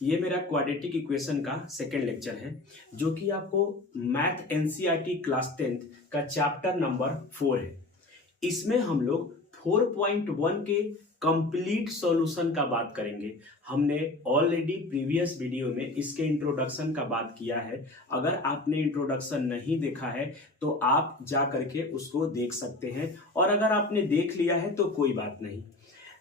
ये मेरा quadratic equation का सेकेंड लेक्चर है जो कि आपको मैथ एनसीईआरटी क्लास 10th का चैप्टर नंबर 4 है। इसमें हम लोग 4.1 के कंप्लीट सॉल्यूशन का बात करेंगे। हमने ऑलरेडी प्रीवियस वीडियो में इसके इंट्रोडक्शन का बात किया है। अगर आपने इंट्रोडक्शन नहीं देखा है तो आप जा करके उसको देख सकते हैं, और अगर आपने देख लिया है तो कोई बात नहीं।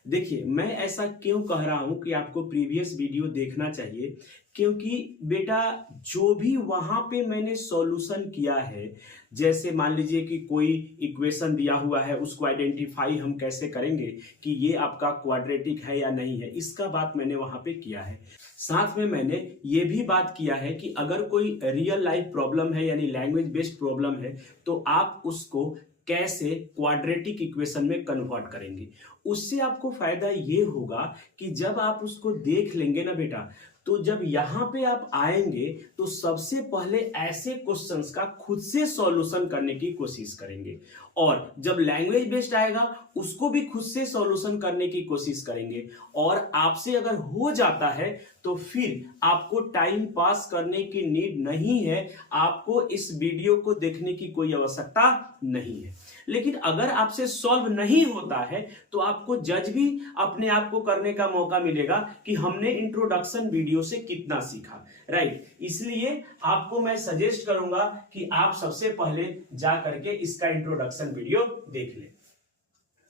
देखिए, मैं ऐसा क्यों कह रहा हूं कि आपको प्रीवियस वीडियो देखना चाहिए, क्योंकि बेटा जो भी वहां पे मैंने सॉल्यूशन किया है, जैसे मान लीजिए कि कोई इक्वेशन दिया हुआ है, उसको आइडेंटिफाई हम कैसे करेंगे कि ये आपका क्वाड्रेटिक है या नहीं है, इसका बात मैंने वहां पे किया है। साथ में मैंने ये भी बात किया है कि अगर कोई रियल लाइफ प्रॉब्लम है यानी लैंग्वेज बेस्ड प्रॉब्लम है तो आप उसको कैसे क्वाड्रेटिक इक्वेशन में कन्वर्ट करेंगे। उससे आपको फायदा ये होगा कि जब आप उसको देख लेंगे ना बेटा, तो जब यहां पे आप आएंगे तो सबसे पहले ऐसे क्वेश्चंस का खुद से सॉल्यूशन करने की कोशिश करेंगे, और जब लैंग्वेज बेस्ड आएगा उसको भी खुद से सॉल्यूशन करने की कोशिश करेंगे। और आपसे अगर हो जाता है तो फिर आपको टाइम पास करने की नीड नहीं है, आपको इस वीडियो को देखने की कोई आवश्यकता नहीं है। लेकिन अगर आपसे सॉल्व नहीं होता है तो आपको जज भी अपने आप को करने का मौका मिलेगा कि हमने इंट्रोडक्शन वीडियो से कितना सीखा, राइट। इसलिए आपको मैं सजेस्ट करूंगा कि आप सबसे पहले जा करके इसका इंट्रोडक्शन वीडियो देख लें।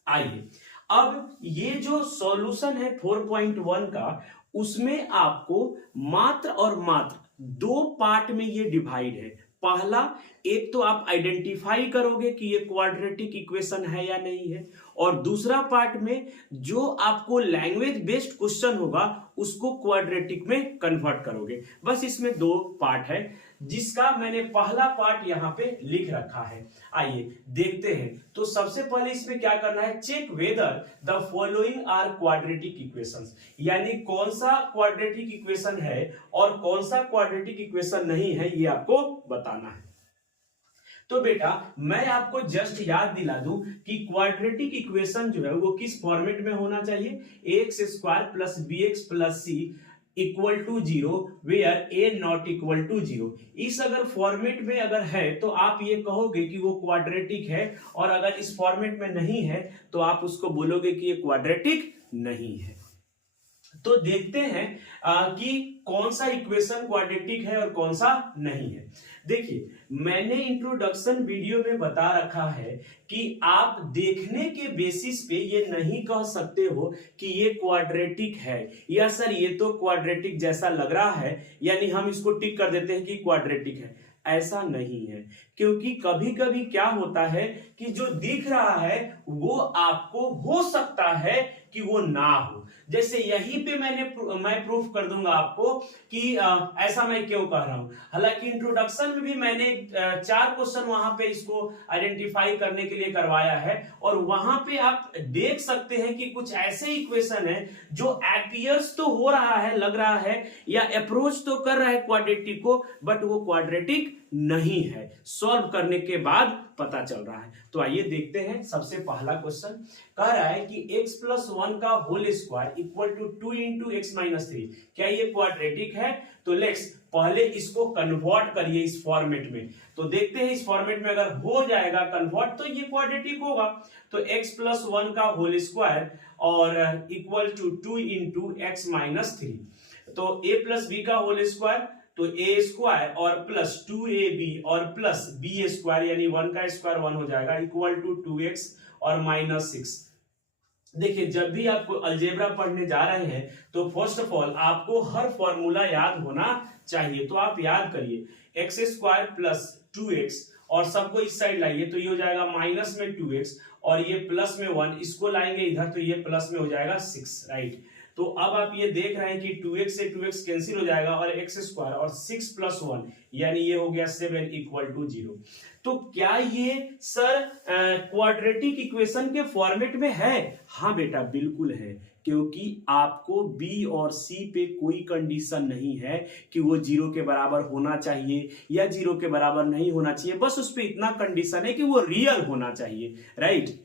आइए, अब ये जो सॉल्यूशन है 4.1 का, उसमें आपको मात्र और मात्र दो पार्ट में ये डिवाइड है। पहला, एक तो आप आइडेंटिफाई करोगे कि ये क्वाड्रेटिक इक्वेशन है या नहीं है, और दूसरा पार्ट में जो आपको लैंग्वेज बेस्ड क्वेश्चन होगा उसको क्वाड्रेटिक में कन्वर्ट करोगे। बस इसमें दो पार्ट है, जिसका मैंने पहला पार्ट यहां पे लिख रखा है। आइए देखते हैं। तो सबसे पहले इसमें क्या करना है, check whether the following are quadratic equations, यानी कौन सा क्वाड्रेटिक इक्वेशन है और कौन सा क्वाड्रेटिक इक्वेशन नहीं है, ये आपको बताना है। तो बेटा मैं आपको जस्ट याद दिला दूं कि क्वाड्रेटिक इक्वेशन जो है वो किस फॉर्मेट में होना चाहिए, X square plus B X plus C equal to 0 where A not equal to 0। इस अगर फॉर्मेट में अगर है तो आप ये कहोगे कि वो क्वाड्रेटिक है, और अगर इस फॉर्मेट में नहीं है तो आप उसको बोलोगे कि ये क्वाड्रेटिक नहीं है। तो देखते हैं कि कौन सा इक्वेशन क्वाड्रेटिक है और कौन सा नहीं है। देखिए, मैंने इंट्रोडक्शन वीडियो में बता रखा है कि आप देखने के बेसिस पे ये नहीं कह सकते हो कि ये क्वाड्रेटिक है, या सर ये तो क्वाड्रेटिक जैसा लग रहा है यानी हम इसको टिक कर देते हैं कि क्वाड्रेटिक है। ऐसा नहीं है, क्योंकि कभी कभी क्या होता है कि जो दिख रहा है वो आपको हो सकता है कि वो ना हो। जैसे यहीं पे मैं प्रूफ कर दूंगा आपको कि ऐसा मैं क्यों कह रहा हूं। हालांकि इंट्रोडक्शन में भी मैंने 4 क्वेश्चन वहां पे इसको आइडेंटिफाई करने के लिए करवाया है, और वहां पे आप देख सकते हैं कि कुछ ऐसे इक्वेशन है जो अपीयर्स तो हो रहा है, लग रहा है या अप्रोच तो कर रहा है क्वाड्रेटिक को, बट वो क्वाड्रेटिक नहीं है। सॉल्व करने के बाद पता चल रहा है। तो आइए देखते हैं। सबसे पहला क्वेश्चन कह रहा है कि x प्लस 1 का whole square equal to 2 into X minus 3, क्या ये क्वाड्रेटिक है? तो लेट्स पहले इसको कन्वर्ट करिए इस फॉर्मेट में। तो देखते हैं इस फॉर्मेट में अगर हो जाएगा कन्वर्ट तो ये क्वाड्रेटिक होगा। तो x प्लस 1 का होल स्क्वायर और equal to 2 into X minus 3, तो a प्लस बी का होल स्क्वायर, तो a स्क्वायर और प्लस 2ab और प्लस b स्क्वायर यानी 1 का स्क्वायर 1 हो जाएगा, इक्वल टू 2x और माइनस 6। देखिए, जब भी आप अलजेब्रा पढ़ने जा रहे हैं तो फर्स्ट ऑफ ऑल आपको हर फॉर्मूला याद होना चाहिए। तो आप याद करिए x स्क्वायर प्लस 2x, और सबको इस साइड लाइए तो ये हो जाएगा माइनस में 2x, और ये प्लस में 1, इसको लाएंगे इधर तो ये प्लस में हो जाएगा 6, राइट। तो अब आप ये देख रहे हैं कि 2x से 2x कैंसिल हो जाएगा, और x स्क्वायर और 6 प्लस 1 यानी ये हो गया 7 इक्वल टू 0। तो क्या ये सर क्वाड्रेटिक इक्वेशन के फॉर्मेट में है? हाँ बेटा बिल्कुल है, क्योंकि आपको b और c पे कोई कंडीशन नहीं है कि वो 0 के बराबर होना चाहिए या 0 के बराबर नहीं होना चाहिए। बस उस पे इतना कंडीशन है कि वो रियल होना चाहिए, राइट।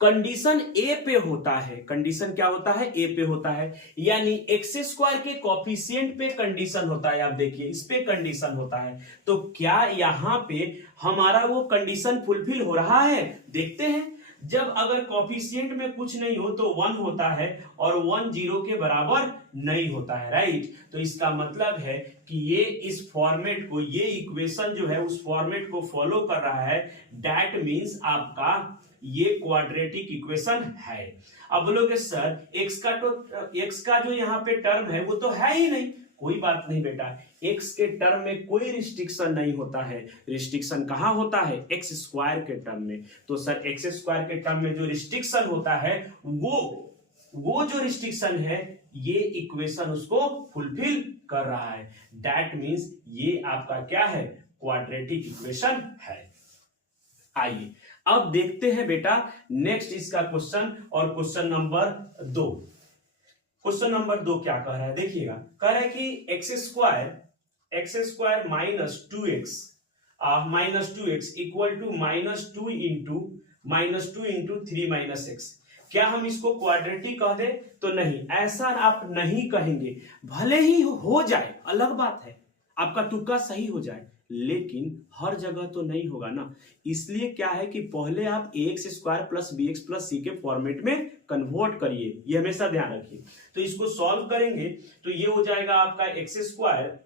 कंडीशन ए पे होता है, कंडीशन क्या होता है, ए पे होता है, यानी एक्स स्क्वायर के कॉफिशिएंट पे कंडीशन होता है। आप देखिए इस पे कंडीशन होता है, तो क्या यहां पे हमारा वो कंडीशन फुलफिल हो रहा है? देखते हैं। जब अगर कॉफिशिएंट में कुछ नहीं हो तो 1 होता है और 1 0 के बराबर नहीं होता है, राइट। तो इसका मतलब है कि ये इस फॉर्मेट को, ये इक्वेशन जो है उस फॉर्मेट को फॉलो कर रहा है। दैट मींस आपका ये क्वाड्रेटिक इक्वेशन है। अब बोलोगे सर एक्स का जो यहाँ पे टर्म है वो तो है ही नहीं। कोई बात नहीं बेटा, एक्स के टर्म में कोई रिस्ट्रिक्शन नहीं होता है। रिस्ट्रिक्शन कहाँ होता है? एक्स स्क्वायर के टर्म में। तो सर एक्स स्क्वायर के टर्म में जो रिस्ट्रिक्शन होता है वो जो रिस्ट्रिक्शन है ये इक्वेशन उसको फुलफिल कर रहा है। दैट मींस ये आपका क्या है? क्वाड्रेटिक इक्वेशन है। आइए अब देखते हैं बेटा नेक्स्ट इसका क्वेश्चन, और क्वेश्चन नंबर 2। क्वेश्चन नंबर 2 क्या कह रहा है? देखिएगा, कह रहा है कि X square minus two X equal to -2 into 3 - x। क्या हम इसको क्वाड्रेटिक कह दे? तो नहीं, ऐसा आप नहीं कहेंगे। भले ही हो जाए, अलग बात है, आपका तुक्का सही हो जाए, लेकिन हर जगह तो नहीं होगा ना। इसलिए क्या है कि पहले आप ax square plus bx plus c के फॉर्मेट में कन्वर्ट करिए, ये हमेशा ध्यान रखिए। तो इसको सॉल्व करेंगे तो ये हो जाएगा आपका एक्स स्क्वायर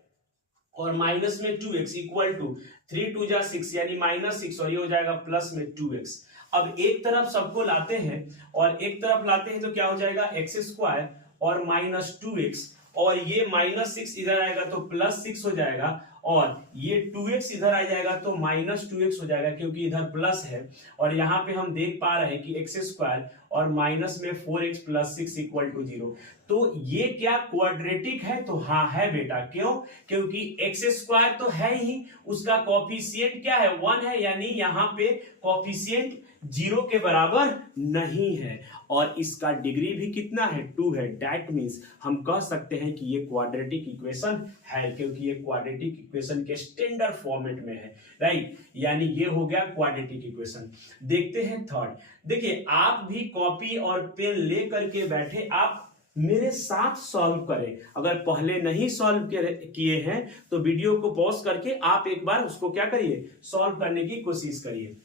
और माइनस में 2x इक्वल टू 3 2 जा 6 यानी -6, और ये हो जाएगा प्लस में 2x। अब एक तरफ सबको लाते हैं और एक तरफ लाते हैं तो क्या हो जाएगा? एक्स स्क्वायर और -2x, और ये -6 इधर आएगा तो +6 हो जाएगा, और ये 2x इधर आ जाएगा तो -2x हो जाएगा, क्योंकि इधर प्लस है। और यहाँ पे हम देख पा रहे हैं कि एक्स स्क्वायर और माइनस में 4x + 6 इक्वल टू 0। तो ये क्या क्वाड्रेटिक है? तो हाँ है बेटा। क्यों? क्योंकि एक्स स्क्वायर तो है ही, उसका कॉफिशिएंट क्या है? 1 है, यानी यहाँ पे कॉफिशिएंट 0 के बराबर नहीं है, और इसका डिग्री भी कितना है? 2 है। दैट मींस हम कह सकते हैं कि ये क्वाड्रेटिक इक्वेशन है, क्योंकि ये क्वाड्रेटिक इक्वेशन के स्टैंडर्ड फॉर्मेट में है, राइट। यानी ये हो गया क्वाड्रेटिक इक्वेशन। देखते हैं थर्ड। देखिए, आप भी कॉपी और पेन ले करके बैठे, आप मेरे साथ सॉल्व करें। अगर पहले नहीं सॉल्व किए हैं तो वीडियो को पॉज करके आप एक बार उसको क्या करिए? सॉल्व करने की कोशिश करिए।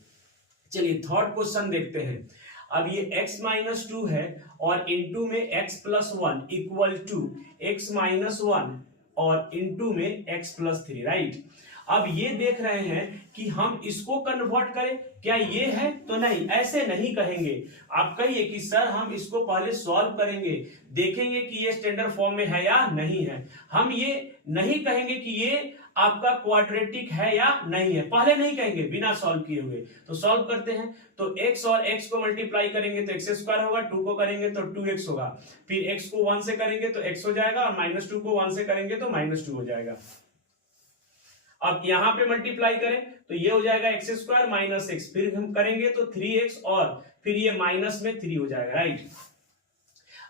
चलिए थर्ड क्वेश्चन देखते हैं। अब ये x - 2 है और इनटू में x + 1 इक्वल टू x - 1 और इनटू में x + 3, राइट। अब ये देख रहे हैं कि हम इसको कन्वर्ट करें, क्या ये है? तो नहीं, ऐसे नहीं कहेंगे। आप कहिए कि सर हम इसको पहले सॉल्व करेंगे, देखेंगे कि ये स्टैंडर्ड फॉर्म में है या नहीं है। हम ये नहीं कहेंगे कि ये आपका क्वाड्रेटिक है या नहीं है, पहले नहीं कहेंगे बिना सॉल्व किए हुए। तो सॉल्व करते हैं, तो x और x को मल्टीप्लाई करेंगे तो x स्क्वायर होगा, 2 को करेंगे तो 2x होगा, फिर x को 1 से करेंगे तो x हो जाएगा, और -2 को 1 से करेंगे तो -2 हो जाएगा। अब यहां पे मल्टीप्लाई करें तो ये हो जाएगा x स्क्वायर -x, फिर हम करेंगे तो 3x, और फिर ये माइनस में 3 हो जाएगा, राइट।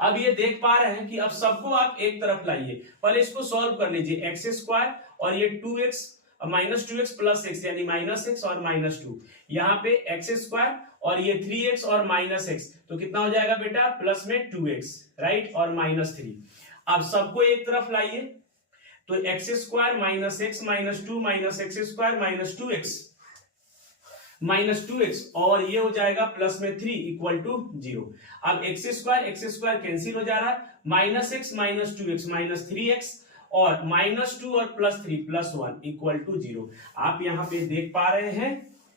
अब ये देख पा रहे हैं कि अब सबको आप एक तरफ लाइए, पहले इसको सॉल्व कर लीजिए। x स्क्वायर और ये 2x -2x + x यानी -x और -2, यहाँ पे x स्क्वायर और ये 3x और -x, तो कितना हो जाएगा बेटा? प्लस में 2x, राइट, और -3। अब सबको एक तरफ लाइए, तो x square -x -2 -x square -2x और ये हो जाएगा प्लस में 3 इक्वल टू 0। अब x स्क्वायर कैंसिल हो जा रहा है, -x -2x -3x और -2 और +3 +1 इक्वल टू 0। आप यहाँ पे देख पा रहे हैं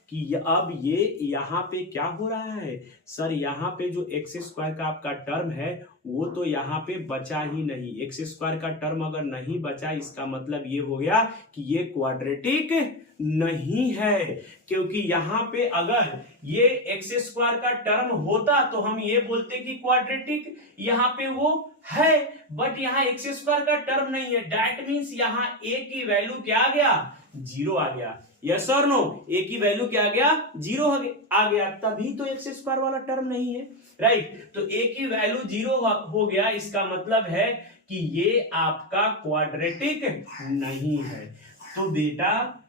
कि अब ये यहाँ पे क्या हो रहा है? सर यहाँ पे जो एक्स स्क्वायर का आपका टर्म है वो तो यहाँ पे बचा ही नहीं। एक्स स्क्वायर का टर्म अगर नहीं बचा, इसका मतलब ये हो गया कि ये क्वाड्रेटिक नहीं है, क्योंकि यहाँ पे अगर ये एक्स स्क्वायर का टर्म होता तो हम ये बोलते कि क्वाड्रेटिक, यहाँ पे वो है, बट यहाँ एक्स स्क्वायर का टर्म नहीं है। दैट मीन्स यहाँ a की वैल्यू क्या आ गया? 0 आ गया। यस और नो? a की वैल्यू क्या आ गया? 0 आ गया, तभी तो एक्स स्क्वायर वाला टर्म नहीं है, राइट। तो a की वैल्यू 0 हो गया, इसका मतलब है कि ये आपका क्वाड्रेटिक नहीं है। तो बेटा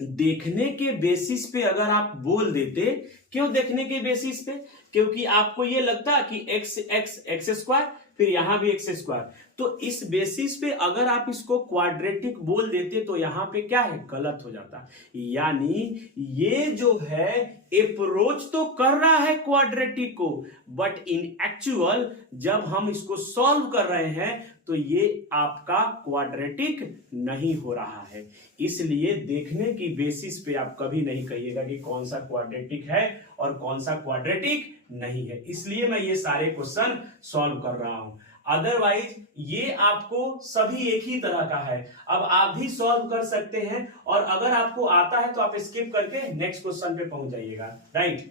देखने के बेसिस पे अगर आप बोल देते, क्यों देखने के बेसिस पे? क्योंकि आपको ये लगता कि एक्स एक्स एक्स स्क्वायर, फिर यहां भी एक्स स्क्वायर, तो इस बेसिस पे अगर आप इसको क्वाड्रेटिक बोल देते तो यहां पे क्या है, गलत हो जाता। यानी ये जो है अप्रोच तो कर रहा है क्वाड्रेटिक को, बट इन एक्चुअल जब हम इसको सॉल्व कर रहे हैं तो ये आपका क्वाड्रेटिक नहीं हो रहा है। इसलिए देखने की बेसिस पे आप कभी नहीं कहिएगा कि कौन सा क्वाड्रेटिक है और कौन सा क्वाड्रेटिक नहीं है। इसलिए मैं ये सारे क्वेश्चन सॉल्व कर रहा हूं, अदरवाइज ये आपको सभी एक ही तरह का है। अब आप भी सॉल्व कर सकते हैं, और अगर आपको आता है तो आप स्किप करके नेक्स्ट क्वेश्चन पे पहुंच जाइएगा, राइट।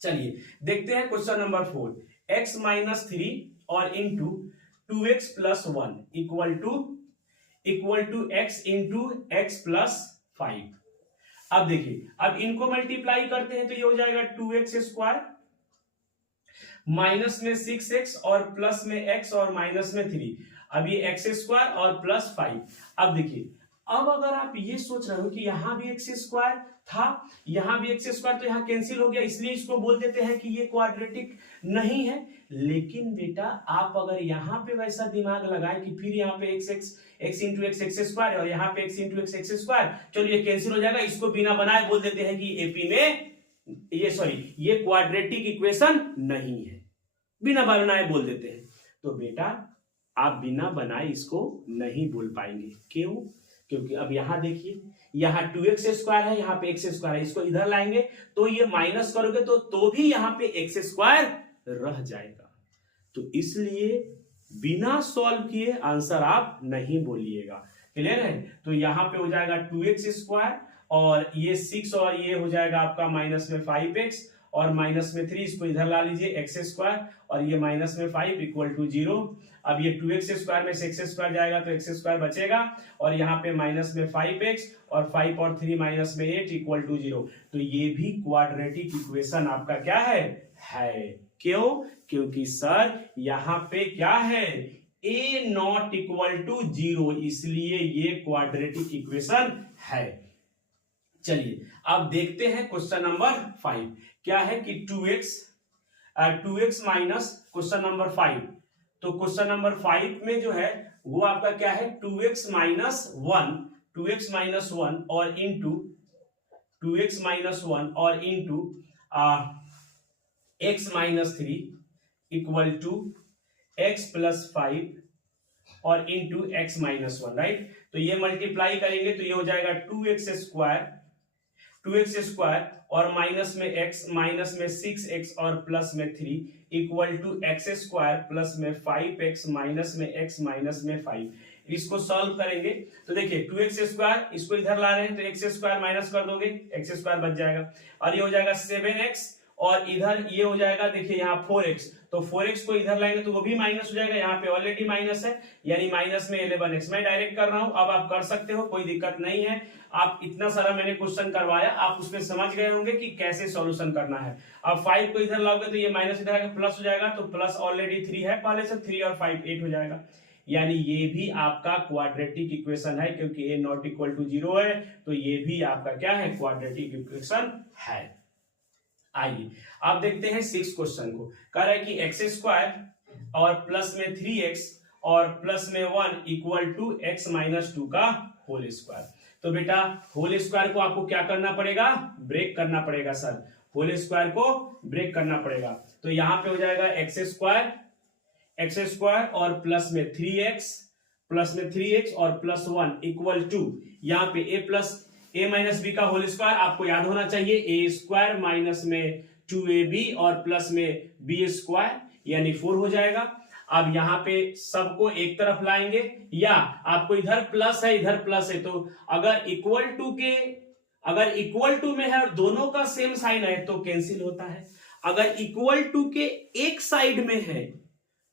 चलिए देखते हैं क्वेश्चन नंबर 4, x माइनस 3 और into 2x plus 1 equal to x into X plus 5। अब देखिए, अब इनको मल्टीप्लाई करते हैं तो ये हो जाएगा 2x स्क्वायर माइनस में 6x और प्लस में x और माइनस में 3, अब ये एक्स स्क्वायर और प्लस 5। अब देखिए, अब अगर आप ये सोच रहे हो कि यहां भी एक्स स्क्वायर था, यहां भी एक्स स्क्वायर, तो यहां कैंसिल हो गया, इसलिए इसको बोल देते हैं कि ये क्वाड्रेटिक नहीं है। लेकिन बेटा आप अगर यहां पे वैसा दिमाग लगाए कि फिर यहाँ पे x into x x square और यहाँ पे x into x x square, चलो ये कैंसिल हो जाएगा, इसको बिना बनाए बोल देते हैं कि एपी में ये क्वाड्रेटिक इक्वेशन नहीं है, बिना बनाए बोल देते हैं। तो बेटा आप बिना बनाए इसको नहीं बोल पाएंगे, क्यों? क्योंकि अब यहां देखिए, यहाँ 2x स्क्वायर है, यहाँ पे एक्स स्क्वायर है, इसको इधर लाएंगे तो ये माइनस करोगे तो भी यहाँ पे एक्स स्क्वायर रह जाएगा। तो इसलिए बिना सॉल्व किए आंसर आप नहीं बोलिएगा, क्लियर है? तो यहाँ पे हो जाएगा 2x स्क्वायर और ये 6 और ये हो जाएगा आपका माइनस में 5x और माइनस में 3, इसको इधर ला लीजिए एक्स स्क्वायर और ये माइनस में 5 इक्वल टू 0। अब ये 2x स्क्वायर में से एक्स स्क्वायर जाएगा तो एक्स स्क्वायर बचेगा और यहाँ पे माइनस में 5x और 5 और 3 माइनस में 8 इक्वल टू 0। तो ये भी क्वाड्रेटिक इक्वेशन आपका क्या है? क्यों? क्योंकि सर यहाँ पे क्या है, a नॉट इक्वल टू 0, इसलिए ये क्वाड्रेटिक इक्वेशन है। चलिए अब देखते हैं क्वेश्चन नंबर 5 क्या है कि 2x माइनस क्वेश्चन नंबर 5। तो क्वेश्चन नंबर 5 में जो है वो आपका क्या है, 2x माइनस 1 और इंटू 2x माइनस 1 और into x minus 3 equal to x plus 5 और इंटू x माइनस 1, राइट। तो ये मल्टीप्लाई करेंगे तो ये हो जाएगा 2x स्क्वायर और माइनस में x माइनस में 6x और प्लस में 3 equal to X square plus में 5x माइनस में x माइनस में 5। इसको सॉल्व करेंगे तो देखिए 2x स्क्वायर, इसको इधर ला रहे हैं तो एक्स स्क्वायर माइनस कर दोगे, एक्स स्क्वायर बच जाएगा और ये हो जाएगा 7x और इधर ये हो जाएगा, देखिए यहाँ 4x, तो 4x को इधर लाएंगे तो वो भी माइनस हो जाएगा, यहाँ पे ऑलरेडी माइनस है यानी माइनस में 11x। मैं डायरेक्ट कर रहा हूं, अब आप कर सकते हो, कोई दिक्कत नहीं है। आप इतना सारा मैंने क्वेश्चन करवाया, आप उसमें समझ गए होंगे कि कैसे सॉल्यूशन करना है। अब 5 को इधर लाओगे तो ये माइनस इधर आएगा, प्लस हो जाएगा, तो प्लस ऑलरेडी 3 है पहले से, 3 और 5 8 हो जाएगा। यानी ये भी आपका क्वाड्रेटिक इक्वेशन है, क्योंकि a नॉट इक्वल टू 0 है, तो ये भी आपका क्या है, क्वाड्रेटिक इक्वेशन है। आइए आप देखते हैं 6 क्वेश्चन को। कह रहा है कि एक्स स्क्वायर और प्लस में 3x और प्लस में 1 इक्वल टू x माइनस 2 का होल स्क्वायर। तो बेटा होल स्क्वायर को आपको क्या करना पड़ेगा, ब्रेक करना पड़ेगा सर, होल स्क्वायर को ब्रेक करना पड़ेगा। तो यहां पे हो जाएगा एक्स स्क्वायर और प्लस में 3x और प्लस 1 इक्वल टू, यहाँ पे a माइनस बी का होल स्क्वायर आपको याद होना चाहिए, a स्क्वायर माइनस में 2ab और प्लस में b स्क्वायर यानी 4 हो जाएगा। अब यहाँ पे सबको एक तरफ लाएंगे, या आपको इधर प्लस है इधर प्लस है, तो अगर इक्वल टू में है और दोनों का सेम साइन है तो कैंसिल होता है। अगर इक्वल टू के एक साइड में है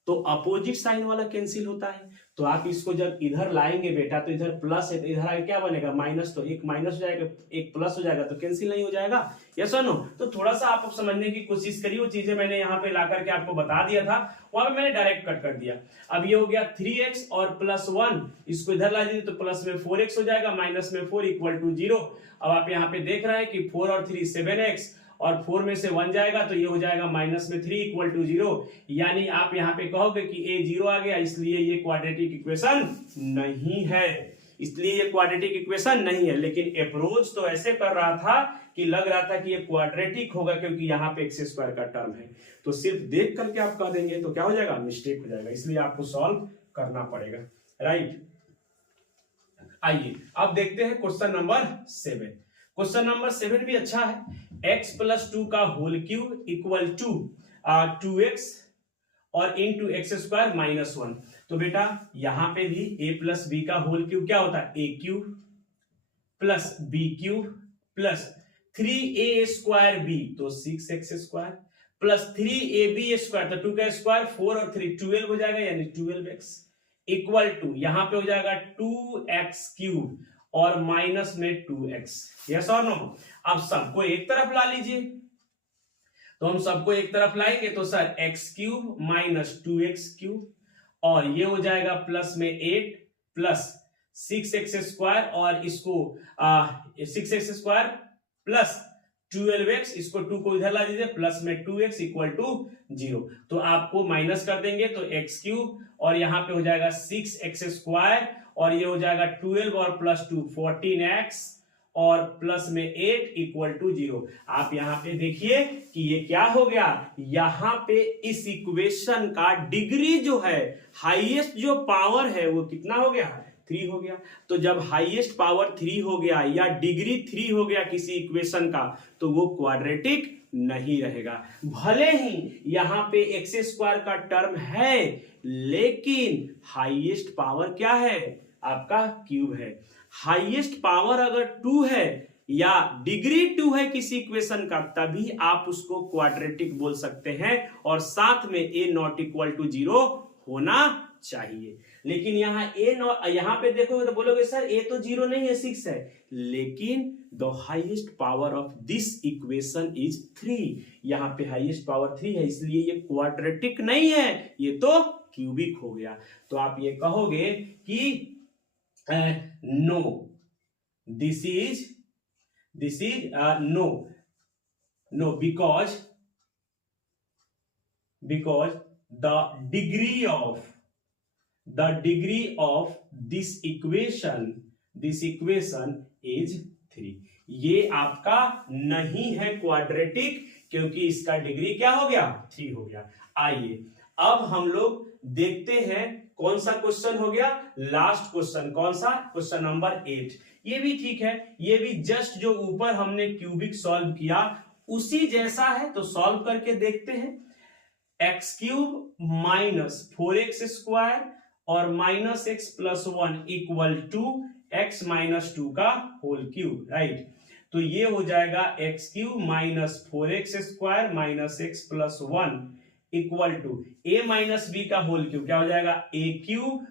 तो अपोजिट साइन वाला कैंसिल होता है। तो आप इसको जब इधर लाएंगे बेटा तो इधर प्लस है तो इधर आगे क्या बनेगा माइनस, तो एक माइनस हो जाएगा एक प्लस हो जाएगा तो कैंसिल नहीं हो जाएगा, यस और नो। तो थोड़ा सा आप समझने की कोशिश करिए, वो चीजें मैंने यहाँ पे ला करके आपको बता दिया था, वहां पे मैंने डायरेक्ट कट कर दिया। अब ये हो गया 3x और प्लस 1, इसको इधर ला दीजिए तो प्लस में 4x हो जाएगा, माइनस में 4 इक्वल टू 0। अब आप यहाँ पे देख रहे हैं कि 4 और 3 7x, और 4 में से 1 जाएगा तो ये हो जाएगा माइनस में 3 इक्वल टू 0। यानी आप यहाँ पे कहोगे कि a 0 आ गया, इसलिए ये क्वाड्रेटिक इक्वेशन नहीं है, इसलिए ये क्वाड्रेटिक इक्वेशन नहीं है। लेकिन अप्रोच तो ऐसे कर रहा था कि लग रहा था कि ये क्वाड्रेटिक होगा, क्योंकि यहाँ पे एक्स स्क्वायर का टर्म है। तो सिर्फ देख करके आप कह देंगे तो क्या हो जाएगा, मिस्टेक हो जाएगा, इसलिए आपको सॉल्व करना पड़ेगा, राइट। आइए अब देखते हैं क्वेश्चन नंबर 7। क्वेश्चन नंबर 7 भी अच्छा है। x प्लस 2 का whole cube equal to 2x और इंटू एक्स स्क्वायर माइनस 1। तो बेटा यहां पे भी a प्लस बी का होल क्यूब क्या होता है, a cube plus B cube plus 3a square b, तो 6x square plus 3ab square, तो 2 का स्क्वायर 4 और 3 12 हो जाएगा, यानी 12x इक्वल टू यहां पे हो जाएगा 2x क्यूब और माइनस में 2x, यस और नो। अब सबको एक तरफ ला लीजिए, तो हम सबको एक तरफ लाएंगे तो sir x cube minus 2x cube, और ये हो जाएगा प्लस में 8 प्लस 6x स्क्वायर, और इसको 6x स्क्वायर प्लस 12x, इसको 2 को इधर ला दीजिए, प्लस में 2x इक्वल टू 0। तो आपको माइनस कर देंगे तो x क्यूब, और यहां पे हो जाएगा 6x स्क्वायर, और ये हो जाएगा 12 और प्लस 2 14x, और प्लस में 8 इक्वल टू 0। आप यहां पे देखिए कि ये क्या हो गया, यहां पे इस इक्वेशन का डिग्री जो है, हाईएस्ट जो पावर है वो कितना हो गया, 3 हो गया। तो जब हाईएस्ट पावर 3 हो गया या डिग्री 3 हो गया किसी इक्वेशन का, तो वो क्वाड्रेटिक नहीं रहेगा। भले ही यहां पे एक्स स्क्वायर का टर्म है, लेकिन हाईएस्ट पावर क्या है, आपका क्यूब है। हाईएस्ट पावर अगर 2 है या डिग्री 2 है किसी इक्वेशन का, तभी आप उसको क्वाड्रेटिक बोल सकते हैं, और साथ में a नॉट इक्वल टू 0 होना चाहिए। लेकिन यहाँ पे देखोगे तो बोलोगे सर a तो 0 नहीं है, 6 है, लेकिन the highest power of this equation is 3। यहाँ पे हाईएस्ट पावर 3 है, इसलिए ये क्वाड्रेटिक नहीं है, ये तो क्यूबिक हो गया। तो आप ये कहोगे कि no, this is no because the degree of this equation is 3। ये आपका नहीं है क्वाड्रेटिक, क्योंकि इसका डिग्री क्या हो गया, 3 हो गया। आइए अब हम लोग देखते हैं कौन सा क्वेश्चन हो गया, लास्ट क्वेश्चन। कौन सा, क्वेश्चन नंबर 8। ये भी ठीक है, ये भी जस्ट जो ऊपर हमने क्यूबिक सॉल्व किया उसी जैसा है, तो सॉल्व करके देखते हैं। x cube minus 4x square और minus x plus 1 equal to x minus 2 का होल क्यूब, राइट। तो ये हो जाएगा x cube minus 4x square minus x plus 1 equal to a minus b का होल क्यूब, क्या हो जाएगा, a क्यूब